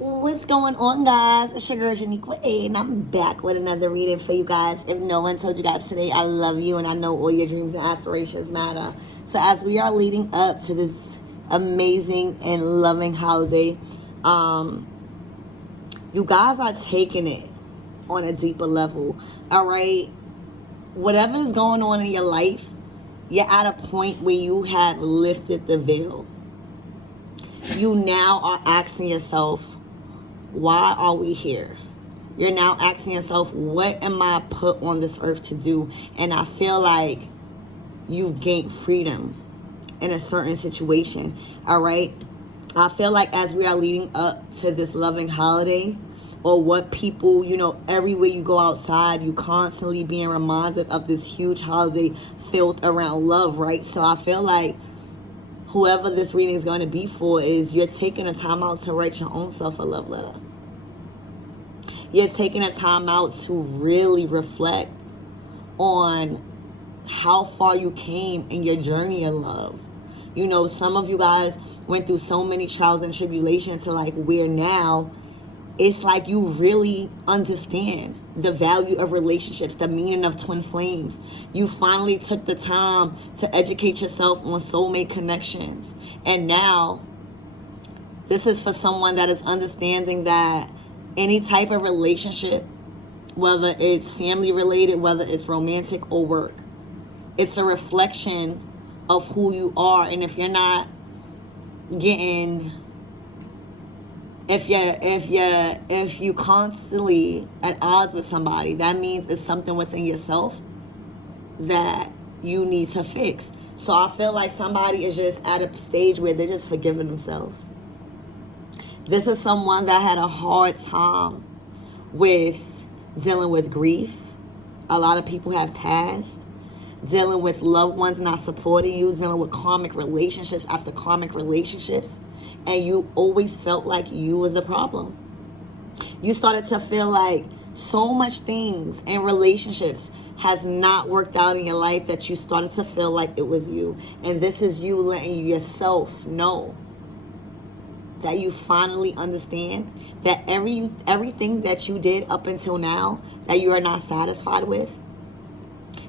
What's going on, guys? It's your girl Janiqua A, and I'm back with another reading for you guys. If no one told you guys today, I love you, and I know all your dreams and aspirations matter. So as we are leading up to this amazing and loving holiday, you guys are taking it on a deeper level. All right, whatever is going on in your life, you're at a point where you have lifted the veil. You now are asking yourself, why are we here? You're now asking yourself, what am I put on this earth to do? And I feel like you've gained freedom in a certain situation. All right. I feel like as we are leading up to this loving holiday, or what people, everywhere you go outside, you constantly being reminded of this huge holiday filled around love, right? So I feel like whoever this reading is going to be for is you're taking a time out to write your own self a love letter. You're taking a time out to really reflect on how far you came in your journey in love. Some of you guys went through so many trials and tribulations to like where now it's like you really understand the value of relationships, the meaning of twin flames. You finally took the time to educate yourself on soulmate connections. And now, this is for someone that is understanding that any type of relationship, whether it's family related, whether it's romantic or work, it's a reflection of who you are. And if you're not getting... If you constantly at odds with somebody, that means it's something within yourself that you need to fix. So I feel like somebody is just at a stage where they're just forgiving themselves. This is someone that had a hard time with dealing with grief. A lot of people have passed. Dealing with loved ones not supporting you, dealing with karmic relationships after karmic relationships, and you always felt like you was the problem. You started to feel like so much things in relationships has not worked out in your life that you started to feel like it was you. And this is you letting yourself know that you finally understand that everything that you did up until now that you are not satisfied with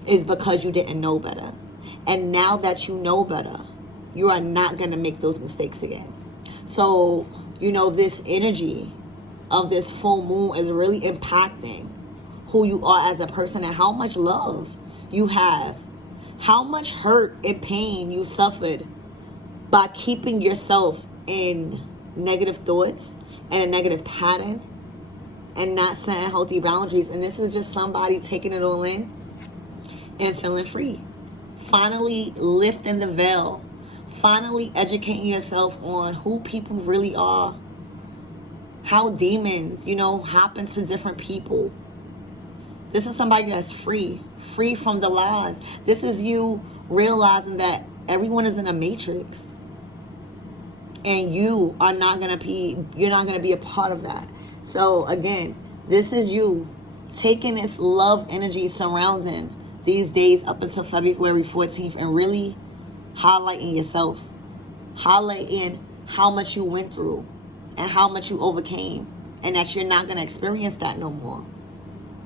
is because you didn't know better. And now that you know better, you are not going to make those mistakes again. So, this energy of this full moon is really impacting who you are as a person and how much love you have. How much hurt and pain you suffered by keeping yourself in negative thoughts and a negative pattern and not setting healthy boundaries. And this is just somebody taking it all in and feeling free. Finally lifting the veil. Finally educating yourself on who people really are. How demons, happen to different people. This is somebody that's free. Free from the lies. This is you realizing that everyone is in a matrix. And you're not going to be a part of that. So again, this is you taking this love energy surrounding these days up until February 14th and really highlighting yourself, highlighting how much you went through and how much you overcame, and that you're not going to experience that no more.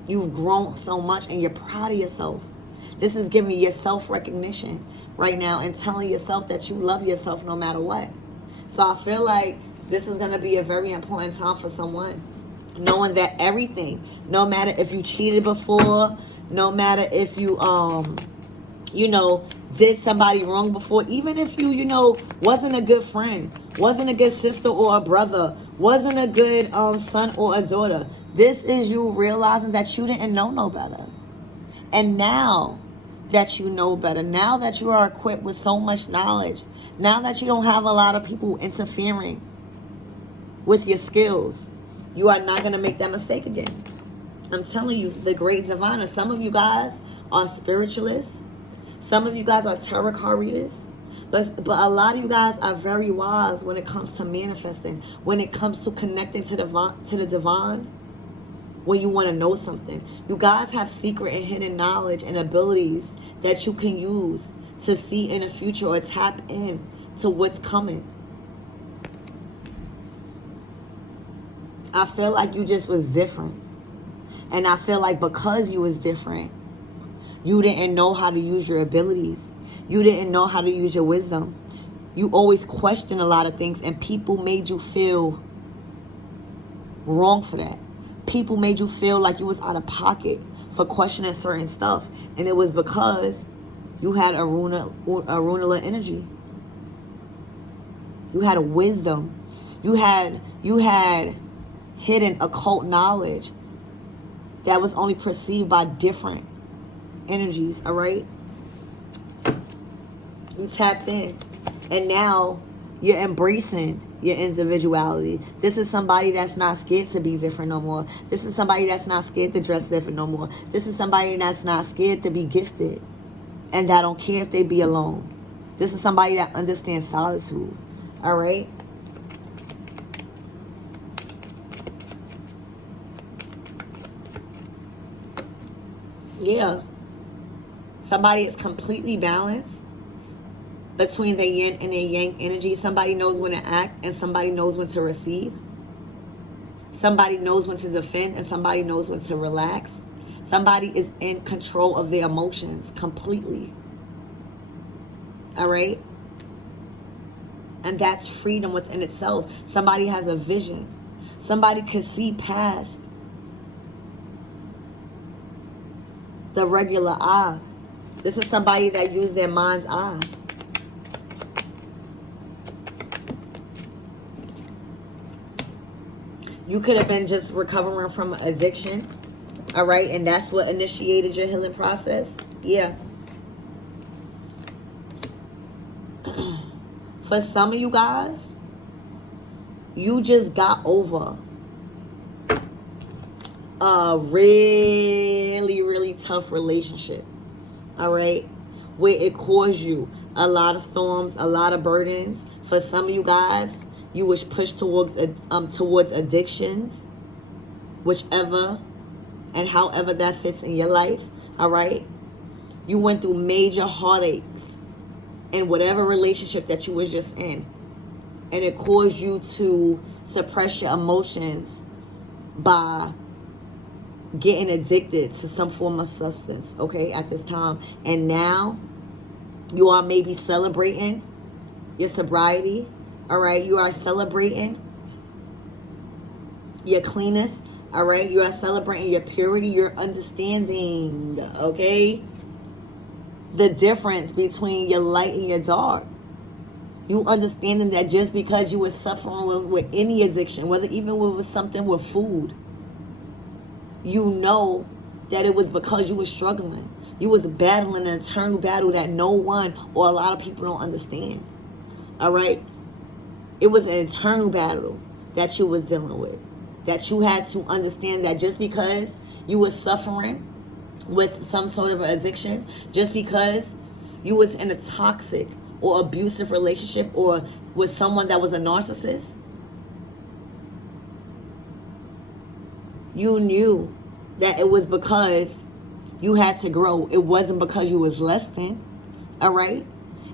You've grown so much and you're proud of yourself. This is giving you self-recognition right now and telling yourself that you love yourself no matter what. So I feel like this is going to be a very important time for someone, knowing that everything, no matter if you cheated before, no matter if you, did somebody wrong before, even if you, wasn't a good friend, wasn't a good sister or a brother, wasn't a good son or a daughter. This is you realizing that you didn't know no better. And now that you know better, now that you are equipped with so much knowledge, now that you don't have a lot of people interfering with your skills, you are not going to make that mistake again. I'm telling you, the great diviner. Some of you guys are spiritualists. Some of you guys are tarot card readers. But a lot of you guys are very wise when it comes to manifesting, when it comes to connecting to the divine, when you want to know something. You guys have secret and hidden knowledge and abilities that you can use to see in the future or tap in to what's coming. I feel like you just was different. And I feel like because you was different, you didn't know how to use your abilities. You didn't know how to use your wisdom. You always questioned a lot of things, and people made you feel wrong for that. People made you feel like you was out of pocket for questioning certain stuff. And it was because you had a runula energy. You had a wisdom. You had hidden occult knowledge that was only perceived by different energies, all right? You tapped in. And now you're embracing your individuality. This is somebody that's not scared to be different no more. This is somebody that's not scared to dress different no more. This is somebody that's not scared to be gifted and that don't care if they be alone. This is somebody that understands solitude, all right? Yeah. Somebody is completely balanced between the yin and the yang energy. Somebody knows when to act and somebody knows when to receive. Somebody knows when to defend and somebody knows when to relax. Somebody is in control of their emotions completely. All right? And that's freedom within itself. Somebody has a vision. Somebody can see past the regular eye. This is somebody that used their mind's eye. You could have been just recovering from addiction, all right? And that's what initiated your healing process. Yeah. For some of you guys, you just got over a really, really tough relationship, all right? Where it caused you a lot of storms, a lot of burdens. For some of you guys, you was pushed towards addictions, whichever and however that fits in your life, all right? You went through major heartaches in whatever relationship that you was just in. And it caused you to suppress your emotions by getting addicted to some form of substance, okay, at this time. And now you are maybe celebrating your sobriety, all right? You are celebrating your cleanness, all right? You are celebrating your purity, your understanding, okay? The difference between your light and your dark. You understanding that just because you were suffering with any addiction, whether even it was something with food, you know that it was because you were struggling. You was battling an internal battle that no one or a lot of people don't understand. All right? It was an internal battle that you was dealing with. That you had to understand that just because you were suffering with some sort of addiction, just because you was in a toxic or abusive relationship or with someone that was a narcissist, you knew that it was because you had to grow. It wasn't because you was less than, all right?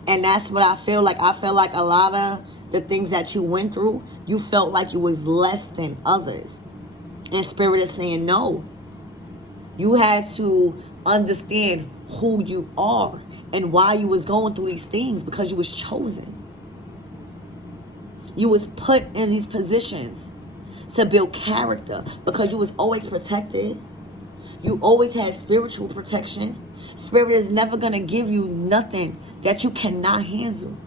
And that's what I feel like. I feel like a lot of the things that you went through, you felt like you was less than others. And Spirit is saying no. You had to understand who you are and why you was going through these things, because you was chosen. You was put in these positions to build character because you was always protected. You always had spiritual protection. Spirit is never going to give you nothing that you cannot handle.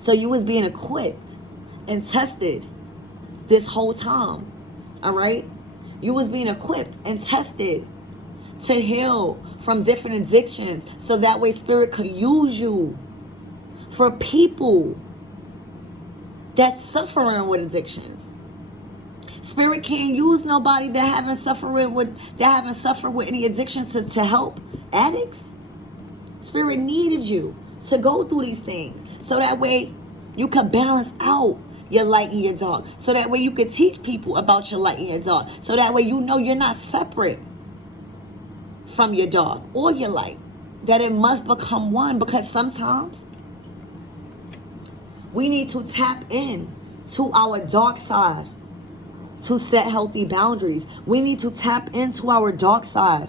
So you was being equipped and tested this whole time. All right? You was being equipped and tested to heal from different addictions, so that way Spirit could use you for people that's suffering with addictions. Spirit can't use nobody that haven't suffered with any addictions to help addicts. Spirit needed you to go through these things, so that way you could balance out your light and your dark. So that way you could teach people about your light and your dark. So that way you know you're not separate from your dark or your light. That it must become one, because sometimes we need to tap in to our dark side to set healthy boundaries. We need to tap into our dark side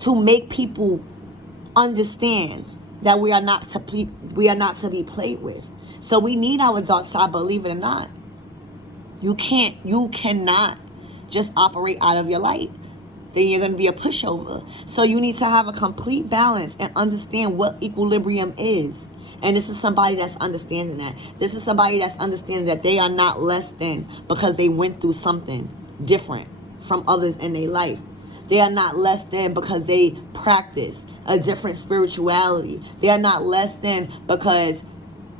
to make people understand that we are not to be played with. So we need our dark side, believe it or not. You cannot just operate out of your light. Then you're going to be a pushover. So you need to have a complete balance and understand what equilibrium is. And this is somebody that's understanding that. This is somebody that's understanding that they are not less than because they went through something different from others in their life. They are not less than because they practice a different spirituality. They are not less than because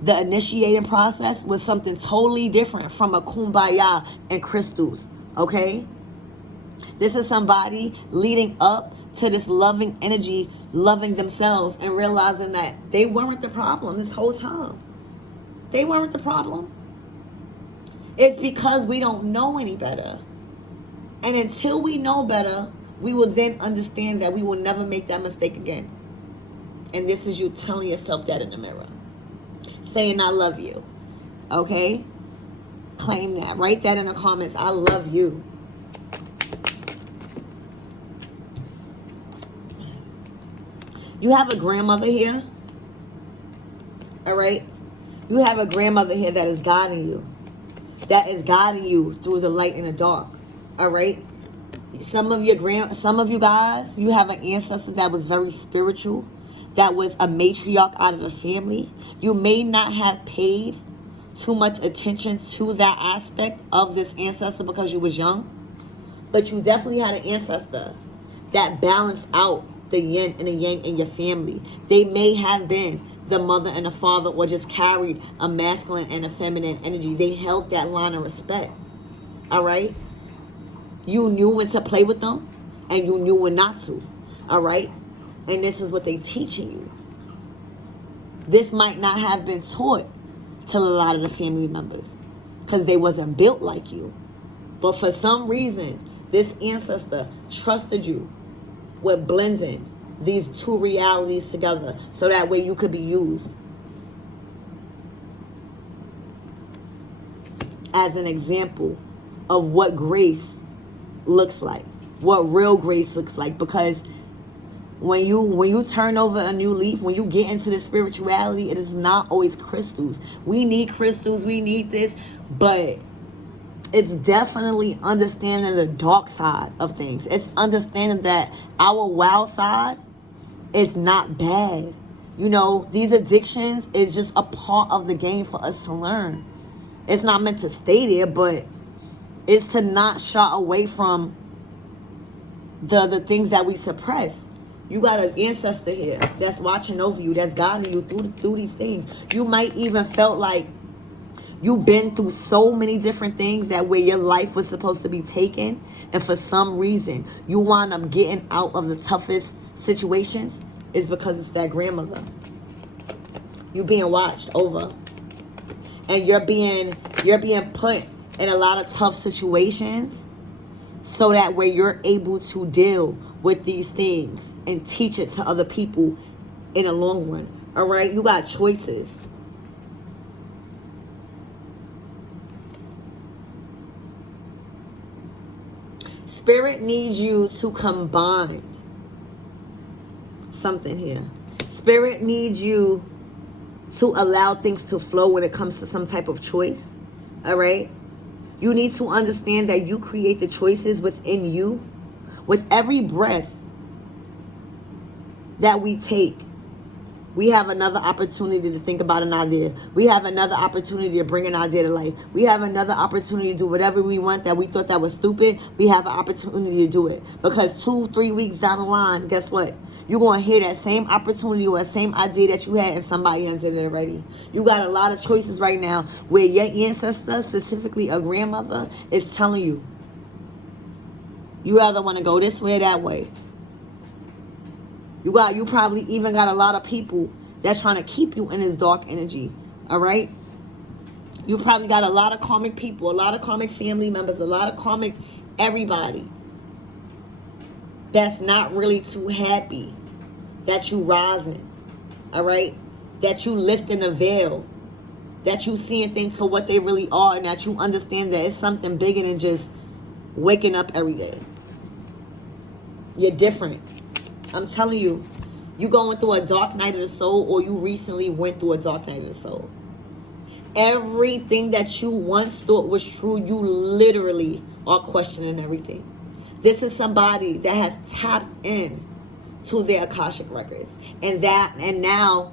the initiating process was something totally different from a kumbaya and crystals. Okay? This is somebody leading up to this loving energy, loving themselves, and realizing that they weren't the problem this whole time. They weren't the problem. It's because we don't know any better. And until we know better, we will then understand that we will never make that mistake again. And this is you telling yourself that in the mirror. Saying, I love you. Okay? Claim that. Write that in the comments. I love you. You have a grandmother here. All right? You have a grandmother here that is guiding you. That is guiding you through the light and the dark. All right? Some of you guys, you have an ancestor that was very spiritual, that was a matriarch out of the family. You may not have paid too much attention to that aspect of this ancestor because you was young, but you definitely had an ancestor that balanced out the yin and the yang in your family. They may have been the mother and the father, or just carried a masculine and a feminine energy. They held that line of respect. All right? You knew when to play with them, and you knew when not to. All right? And this is what they teaching you. This might not have been taught to a lot of the family members because they wasn't built like you. But for some reason, this ancestor trusted you with blending these two realities together so that way you could be used as an example of what grace looks like, what real grace looks like. Because when you turn over a new leaf, when you get into the spirituality, it is not always crystals. We need crystals, we need this, but it's definitely understanding the dark side of things. It's understanding that our wild side is not bad. You know, these addictions is just a part of the game for us to learn. It's not meant to stay there, but it's to not shy away from the things that we suppress. You got an ancestor here that's watching over you, that's guiding you through these things. You might even felt like you've been through so many different things that where your life was supposed to be taken, and for some reason you wind up getting out of the toughest situations, is because it's that grandmother. You being watched over, and you're being put in a lot of tough situations, so that way you're able to deal with these things and teach it to other people in the long run. All right, you got choices. Spirit needs you to combine something here. Spirit needs you to allow things to flow when it comes to some type of choice. All right? You need to understand that you create the choices within you. With every breath that we take, we have another opportunity to think about an idea. We have another opportunity to bring an idea to life. We have another opportunity to do whatever we want that we thought that was stupid. We have an opportunity to do it. Because 2-3 weeks down the line, guess what? You're going to hear that same opportunity or same idea that you had and somebody else did it already. You got a lot of choices right now where your ancestor, specifically a grandmother, is telling you, you either want to go this way or that way. You probably even got a lot of people that's trying to keep you in this dark energy. All right? You probably got a lot of karmic people, a lot of karmic family members, a lot of karmic everybody that's not really too happy that you rising. All right? That you lifting the veil That you seeing things for what they really are, and that you understand that it's something bigger than just waking up every day. You're different. I'm telling you, you going through a dark night of the soul, or you recently went through a dark night of the soul. Everything that you once thought was true, you literally are questioning everything. This is somebody that has tapped in to their Akashic records, and now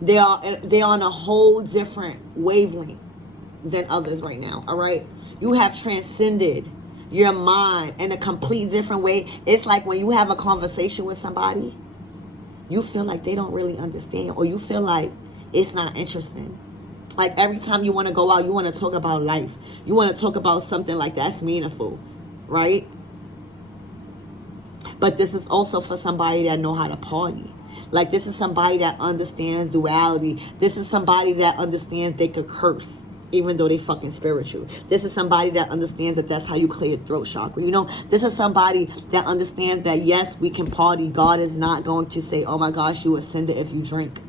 they're on a whole different wavelength than others right now. All right, you have transcended your mind in a complete different way. It's like when you have a conversation with somebody, you feel like they don't really understand, or you feel like it's not interesting. Like every time you want to go out, you want to talk about life. You want to talk about something like that's meaningful, right? But this is also for somebody that know how to party. Like this is somebody that understands duality. This is somebody that understands they could curse even though they fucking spiritual. This is somebody that understands that that's how you clear your throat chakra. You know, this is somebody that understands that yes, we can party. God is not going to say, oh my gosh, you ascended if you drink.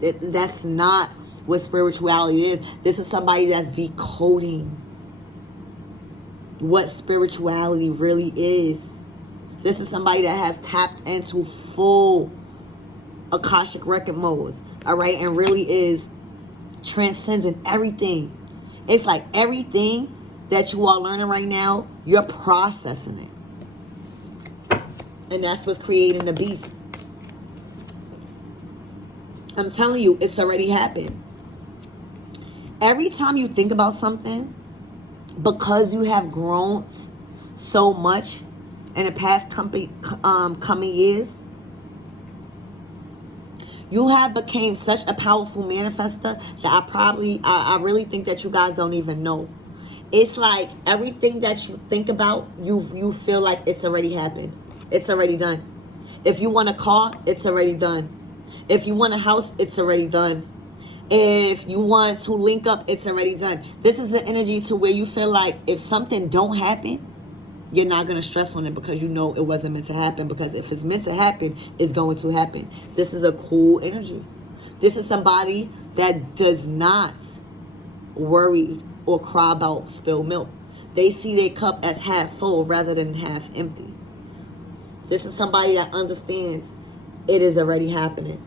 That's not what spirituality is. This is somebody that's decoding what spirituality really is. This is somebody that has tapped into full Akashic record modes, all right, and really is transcending everything. It's like everything that you are learning right now, you're processing it, and that's what's creating the beast. I'm telling you, it's already happened. Every time you think about something, because you have grown so much in the past coming years, you have became such a powerful manifester that I really think that you guys don't even know. It's like everything that you think about, you feel like it's already happened. It's already done. If you want a car, it's already done. If you want a house, it's already done. If you want to link up, it's already done. This is the energy to where you feel like if something don't happen, you're not going to stress on it because you know it wasn't meant to happen. Because if it's meant to happen, it's going to happen. This is a cool energy. This is somebody that does not worry or cry about spilled milk. They see their cup as half full rather than half empty. This is somebody that understands it is already happening.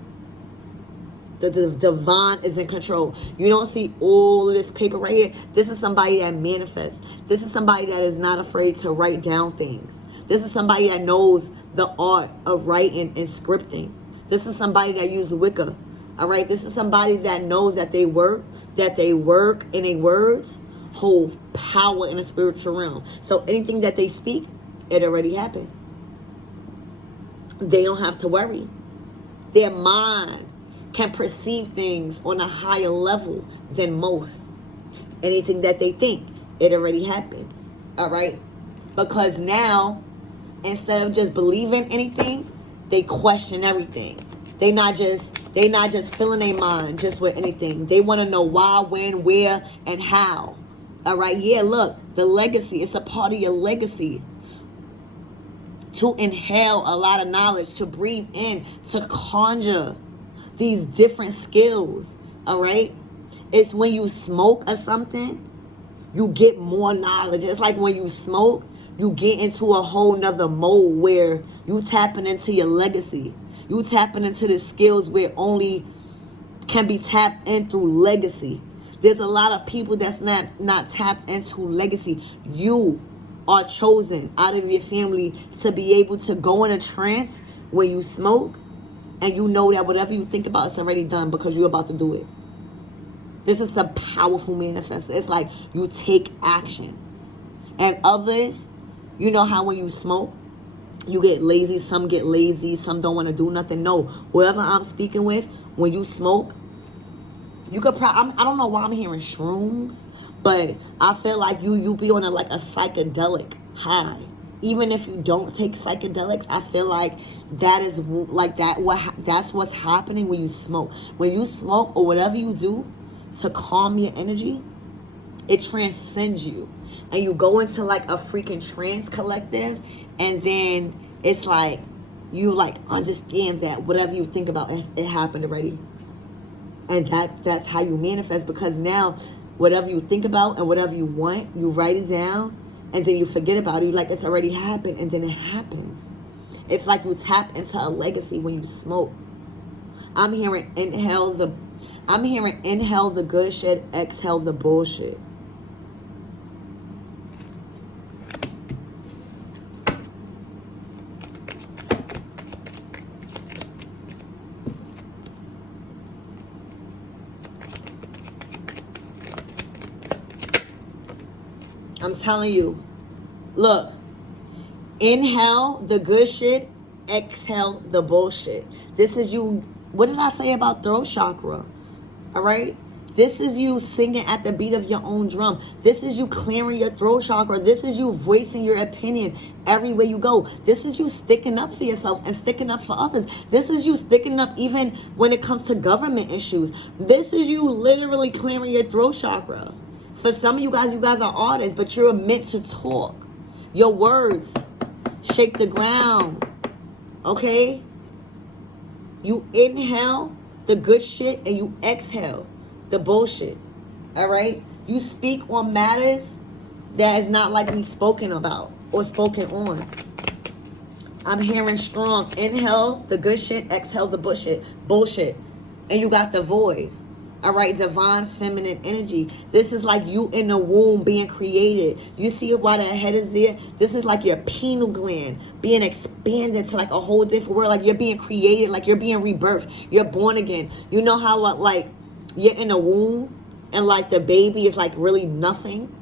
The divine is in control. You don't see all this paper right here. This is somebody that manifests. This is somebody that is not afraid to write down things. This is somebody that knows the art of writing and scripting. This is somebody that uses Wicca. All right. This is somebody that knows that they work in their words hold power in the spiritual realm. So anything that they speak, it already happened. They don't have to worry. Their mind can perceive things on a higher level than most. Anything that they think, it already happened. All right? Because now, instead of just believing anything, they question everything. They not just filling their mind just with anything. They want to know why, when, where, and how. All right? Yeah, look, the legacy, it's a part of your legacy. To inhale a lot of knowledge, to breathe in, to conjure these different skills, all right? It's when you smoke or something, you get more knowledge. It's like when you smoke, you get into a whole nother mode where you tapping into your legacy. You tapping into the skills where only can be tapped in through legacy. There's a lot of people that's not tapped into legacy. You are chosen out of your family to be able to go in a trance when you smoke, and you know that whatever you think about, it's already done because you're about to do it. This is a powerful manifestor. It's like you take action. And others, you know how when you smoke, you get lazy. Some get lazy. Some don't want to do nothing. No. Whoever I'm speaking with, when you smoke, you could I don't know why I'm hearing shrooms, but I feel like you be on a psychedelic high. Even if you don't take psychedelics, I feel like that is like that. That's what's happening when you smoke. When you smoke or whatever you do to calm your energy, it transcends you, and you go into like a freaking trance collective, and then it's like you like understand that whatever you think about, it happened already. And that's how you manifest, because now whatever you think about and whatever you want, you write it down, and then you forget about it. You like, it's already happened, and then it happens. It's like you tap into a legacy when you smoke. I'm hearing inhale the good shit, exhale the bullshit. I'm telling you, look, inhale the good shit, exhale the bullshit. This is you. What did I say about throat chakra? All right? This is you singing at the beat of your own drum. This is you clearing your throat chakra. This is you voicing your opinion everywhere you go. This is you sticking up for yourself and sticking up for others. This is you sticking up even when it comes to government issues. This is you literally clearing your throat chakra. For some of you guys are artists, but you're meant to talk. Your words shake the ground. Okay? You inhale the good shit and you exhale the bullshit. All right? You speak on matters that is not likely spoken about or spoken on. I'm hearing strong. Inhale the good shit, exhale the bullshit. And you got the void. All right, divine feminine energy. This is like you in the womb being created. You see why the head is there? This is like your pineal gland being expanded to like a whole different world. Like you're being created, like you're being rebirthed. You're born again. You know how like you're in the womb and like the baby is like really nothing?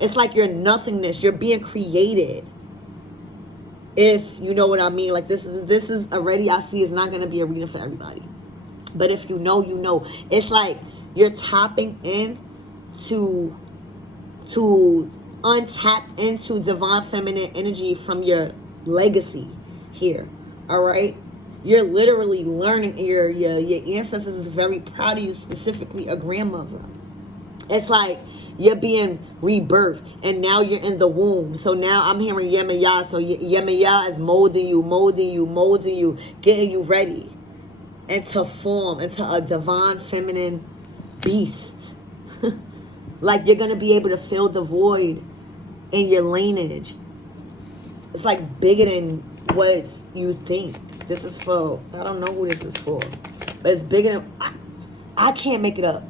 It's like your nothingness. You're being created. If you know what I mean. Like this is already, I see, it's not going to be a reading for everybody. But if you know, you know. It's like you're tapping in to untapped into divine feminine energy from your legacy here. All right? You're literally learning. Your ancestors is very proud of you, specifically a grandmother. It's like you're being rebirthed, and now you're in the womb. So now I'm hearing Yemaya. So Yemaya is molding you, getting you ready. And to form into a divine feminine beast. Like you're going to be able to fill the void in your lineage. It's like bigger than what you think. This is for, I don't know who this is for. But it's bigger than, I can't make it up.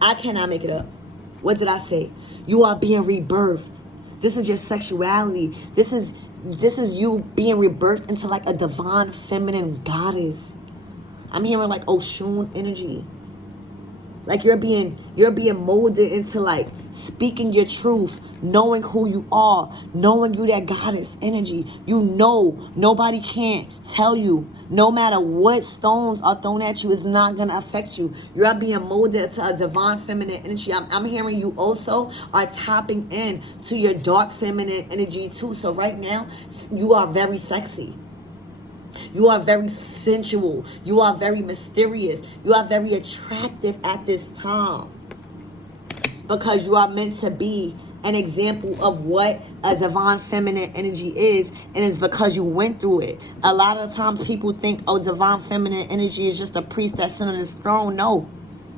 I cannot make it up. What did I say? You are being rebirthed. This is your sexuality. This is you being rebirthed into like a divine feminine goddess. I'm hearing like Oshun energy. Like you're being molded into like speaking your truth, knowing who you are, knowing you that goddess energy. You know nobody can't tell you. No matter what stones are thrown at you, it's not going to affect you. You are being molded to a divine feminine energy. I'm hearing you also are tapping in to your dark feminine energy too. So right now, you are very sexy. You are very sensual. You are very mysterious. You are very attractive at this time. Because you are meant to be an example of what a divine feminine energy is, and it's because you went through it. A lot of the time people think, oh, divine feminine energy is just a priest that's sitting on his throne. No.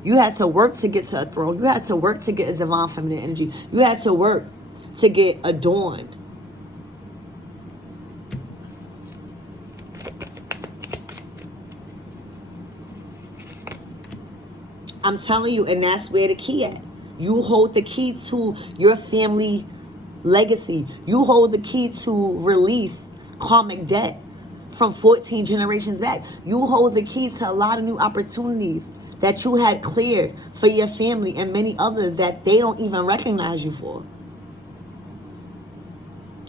You had to work to get to a throne. You had to work to get a divine feminine energy. You had to work to get adorned. I'm telling you, and that's where the key at. You hold the key to your family legacy. You hold the key to release karmic debt from 14 generations back. You hold the key to a lot of new opportunities that you had cleared for your family and many others that they don't even recognize you for.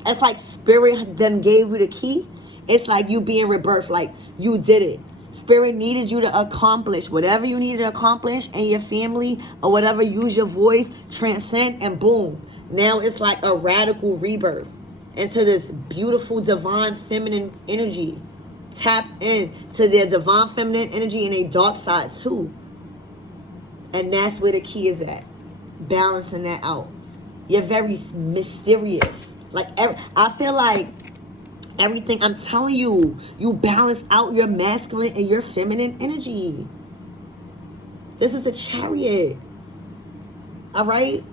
It's like spirit then gave you the key. It's like you being rebirthed, like you did it. Spirit needed you to accomplish whatever you needed to accomplish in your family or whatever. Use your voice, transcend, and boom. Now it's like a radical rebirth into this beautiful divine feminine energy. Tap in to their divine feminine energy and a dark side too. And that's where the key is at. Balancing that out. You're very mysterious. Like I feel like everything, I'm telling you, you balance out your masculine and your feminine energy. This is a chariot. All right?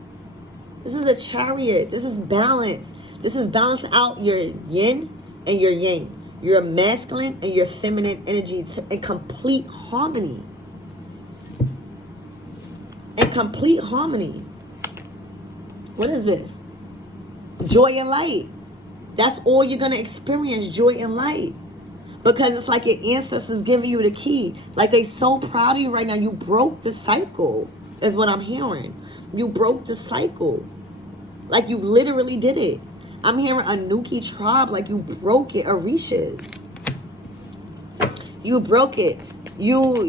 This is a chariot. This is balance. This is balancing out your yin and your yang. Your masculine and your feminine energy in complete harmony. In complete harmony. What is this? Joy and light. That's all you're going to experience, joy and light. Because it's like your ancestors giving you the key. Like they so proud of you right now. You broke the cycle, is what I'm hearing. You broke the cycle. Like you literally did it. I'm hearing a Nuki tribe, like you broke it, Orishas. You broke it. You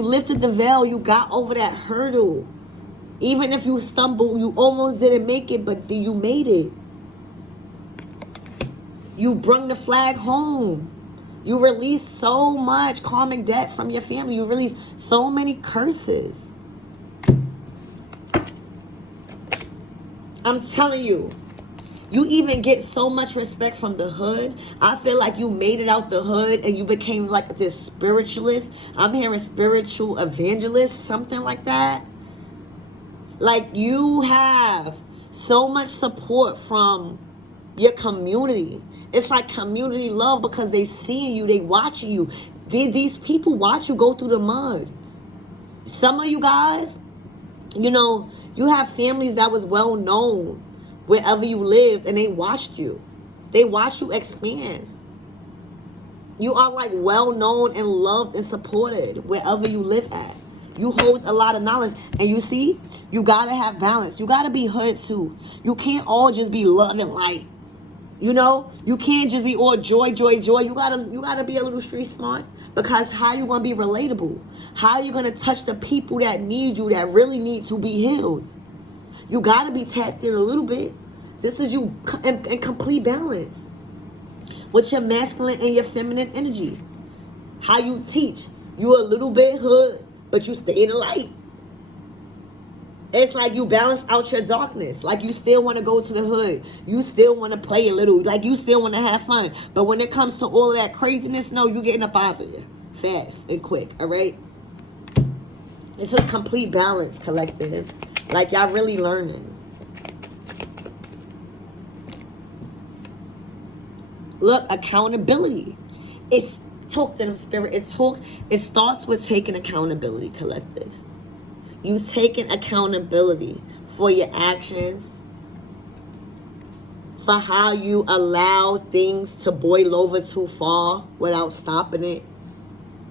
lifted the veil. You got over that hurdle. Even if you stumbled, you almost didn't make it, but you made it. You brung the flag home. You released so much karmic debt from your family. You released so many curses. I'm telling you. You even get so much respect from the hood. I feel like you made it out the hood and you became like this spiritualist. I'm hearing spiritual evangelist, something like that. Like you have so much support from your community. It's like community love because they seeing you, they watching you. These people watch you go through the mud. Some of you guys, you know, you have families that was well known wherever you lived, and they watched you. They watched you expand. You are like well known and loved and supported wherever you live at. You hold a lot of knowledge. And you see, you gotta have balance. You gotta be hood too. You can't all just be love and light. You know, you can't just be all joy, joy, joy. You gotta be a little street smart. Because how you gonna be relatable? How you gonna touch the people that need you, that really need to be healed? You gotta be tapped in a little bit. This is you in complete balance with your masculine and your feminine energy. How you teach. You a little bit hood, but you stay in the light. It's like you balance out your darkness. Like you still want to go to the hood. You still want to play a little. Like you still want to have fun. But when it comes to all of that craziness, no, you getting up out of there fast and quick, all right? This is complete balance, collectives. Like y'all really learning. Look, accountability. It's talk to them, spirit. It starts with taking accountability, collectives. You taking accountability for your actions, for how you allow things to boil over too far without stopping it.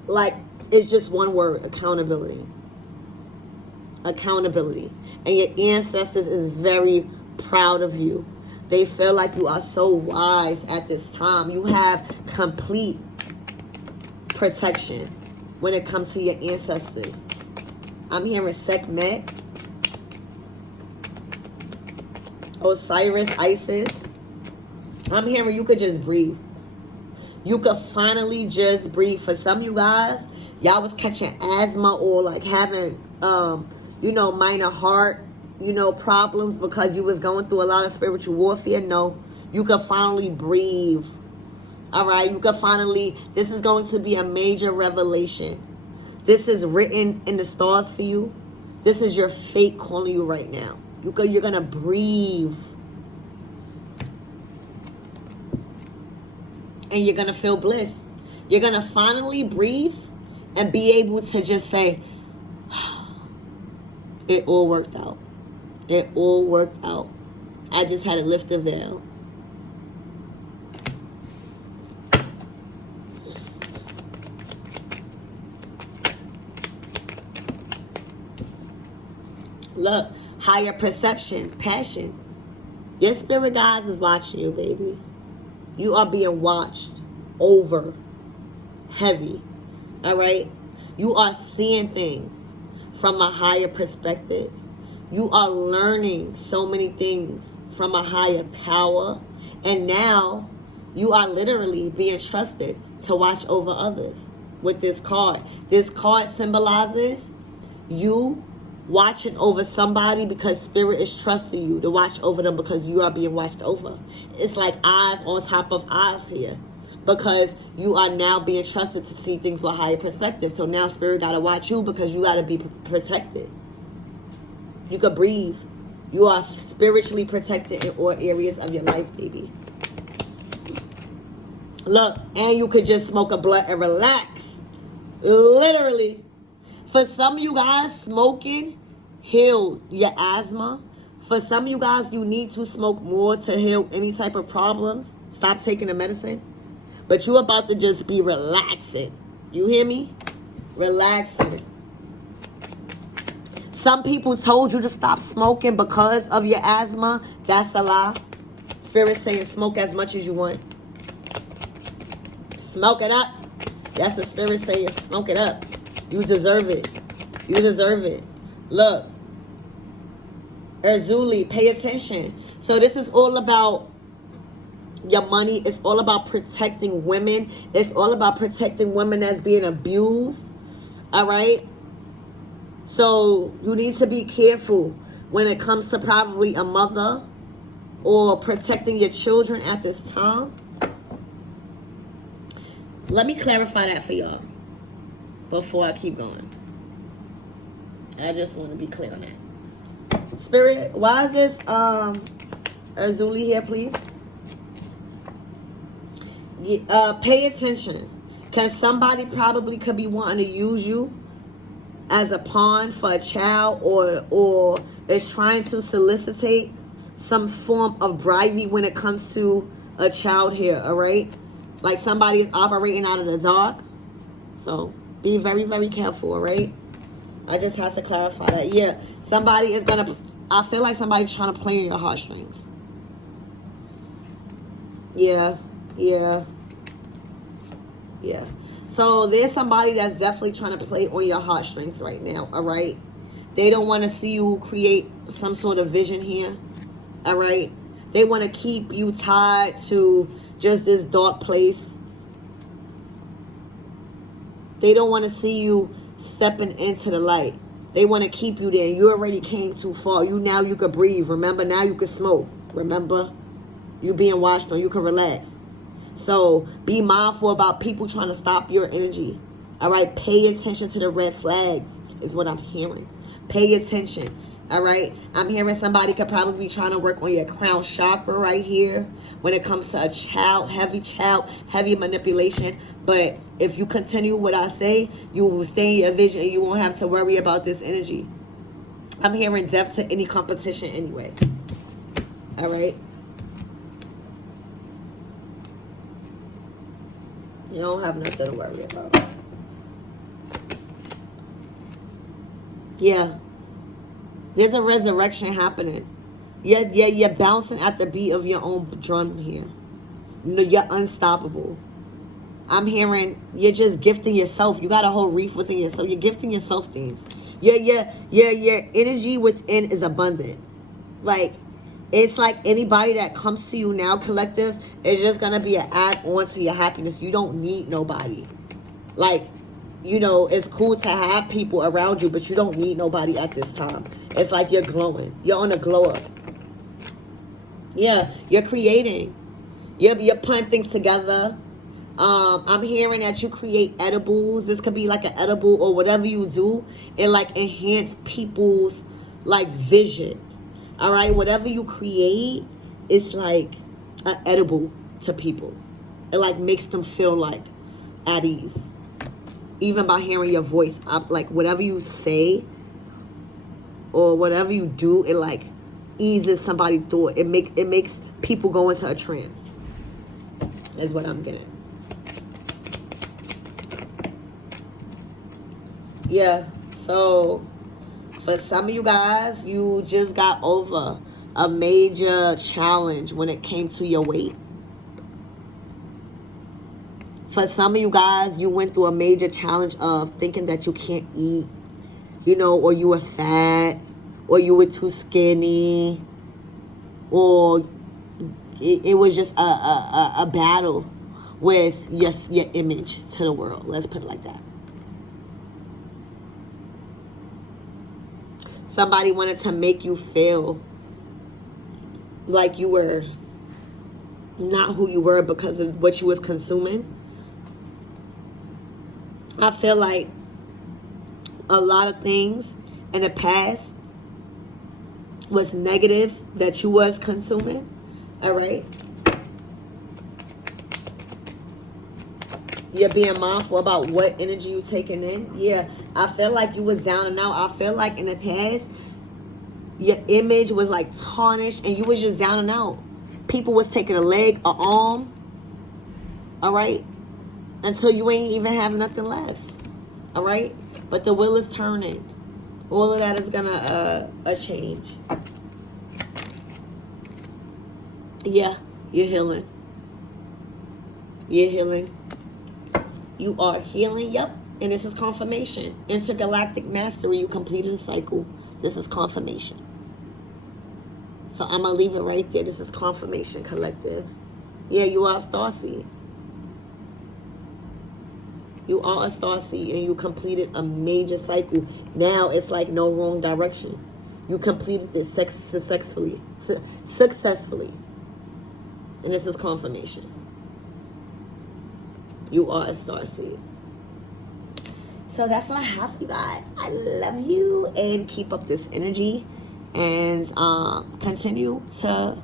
Like, it's just one word, accountability. Accountability. And your ancestors is very proud of you. They feel like you are so wise at this time. You have complete protection when it comes to your ancestors. I'm hearing Sekhmet, Osiris, Isis. I'm hearing you could just breathe. You could finally just breathe. For some of you guys, y'all was catching asthma or like having, minor heart, problems because you was going through a lot of spiritual warfare. No, you could finally breathe. All right, you could finally, this is going to be a major revelation. This is written in the stars for you. This is your fate calling you right now. You're going to breathe. And you're going to feel bliss. You're going to finally breathe and be able to just say, it all worked out. It all worked out. I just had to lift the veil. Look, higher perception, passion. Your spirit guides is watching you, baby. You are being watched over heavy. All right? You are seeing things from a higher perspective. You are learning so many things from a higher power. And now you are literally being trusted to watch over others with this card. This card symbolizes you watching over somebody because spirit is trusting you to watch over them because you are being watched over. It's like eyes on top of eyes here. because you are now being trusted to see things with higher perspective. So now spirit got to watch you because you got to be protected. You could breathe. You are spiritually protected in all areas of your life, baby. Look, and you could just smoke a blunt and relax. Literally. For some of you guys, smoking heal your asthma. For some of you guys, you need to smoke more to heal any type of problems. Stop taking the medicine. But you about to just be relaxing. You hear me? Relaxing. Some people told you to stop smoking because of your asthma. That's a lie. Spirit saying smoke as much as you want. Smoke it up. That's what Spirit saying. Smoke it up. You deserve it. You deserve it. Look. Erzuli, pay attention. So this is all about your money. It's all about protecting women. It's all about protecting women that's being abused. All right? So you need to be careful when it comes to probably a mother or protecting your children at this time. Let me clarify that for y'all before I keep going. I just want to be clear on that. Spirit, why is this Erzuli here, please? Pay attention. Because somebody probably could be wanting to use you as a pawn for a child, or is trying to solicitate some form of bribery when it comes to a child here, all right? Like somebody is operating out of the dark. So be very, very careful, all right? I just have to clarify that. Yeah, somebody is going to... I feel like somebody's trying to play on your heartstrings. Yeah. So there's somebody that's definitely trying to play on your heartstrings right now, all right? They don't want to see you create some sort of vision here, all right? They want to keep you tied to just this dark place. They don't want to see you stepping into the light. They want to keep you there. You already came too far. Now you could breathe. Remember, now you can smoke. Remember, you being watched on. You can relax. So be mindful about people trying to stop your energy. All right, pay attention to the red flags is what I'm hearing. Pay attention. All right, I'm hearing somebody could probably be trying to work on your crown chakra right here when it comes to a heavy manipulation. But if you continue what I say, you will stay in your vision and you won't have to worry about this energy. I'm hearing death to any competition anyway. All right. You don't have nothing to worry about. Yeah. There's a resurrection happening. You're bouncing at the beat of your own drum here. You're unstoppable. I'm hearing you're just gifting yourself. You got a whole reef within yourself. You're gifting yourself things. Your energy within is abundant. Like, it's like anybody that comes to you now, collectives, is just going to be an add-on to your happiness. You don't need nobody. Like, you know, it's cool to have people around you, but you don't need nobody at this time. It's like you're glowing. You're on a glow up. Yeah, you're creating. You're putting things together. I'm hearing that you create edibles. This could be like an edible or whatever you do. It like enhance people's like vision. All right, whatever you create, it's like an edible to people. It like makes them feel like at ease. Even by hearing your voice, like whatever you say or whatever you do, it like eases somebody through it. It makes people go into a trance. Is what I'm getting. Yeah, so for some of you guys, you just got over a major challenge when it came to your weight. For some of you guys, you went through a major challenge of thinking that you can't eat, you know, or you were fat, or you were too skinny, or it was just a battle with your image to the world. Let's put it like that. Somebody wanted to make you feel like you were not who you were because of what you was consuming. I feel like a lot of things in the past was negative that you was consuming. All right. You're being mindful about what energy you taking in. Yeah, I feel like you was down and out. I feel like in the past, your image was like tarnished and you was just down and out. People was taking a leg, a arm, all right, until you ain't even have nothing left, all right. But the wheel is turning. All of that is gonna change. Yeah, you're healing. You're healing. You are healing, yep. And this is confirmation. Intergalactic mastery, you completed a cycle. This is confirmation. So I'm going to leave it right there. This is confirmation, collectives. Yeah, you are a starseed. You are a starseed and you completed a major cycle. Now it's like no wrong direction. You completed this successfully. And this is confirmation. You are a starseed. So that's what I have for you guys. I love you and keep up this energy and continue to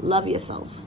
love yourself.